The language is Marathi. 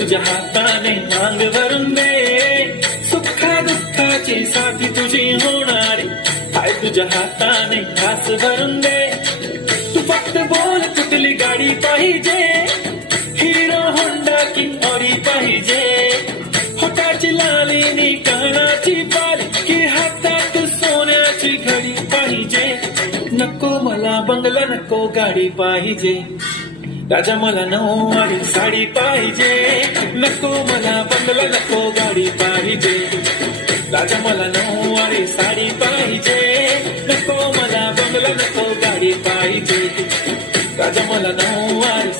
तुझ्या हाताने मांग भरून दे, सुखा दुःखाची साथी तुझी होणारी, हाय तुझ्या हाताने घास भरून दे. तू फक्त बोल कुठली गाडी पाहिजे, हिरो होंडा की ऑडी पाहिजे, होटाची लालिनी कानाची बाली की हातात सोन्याची घडी पाहिजे. नको मला बंगला नको गाडी पाहिजे, राजा मला नऊवारी साडी पाहिजे. नको मला बंगला नको गाडी पाहिजे, राजा मला नऊवारी साडी पाहिजे. नको मला बंगला नको गाडी पाहिजे, राजा मला नऊवारी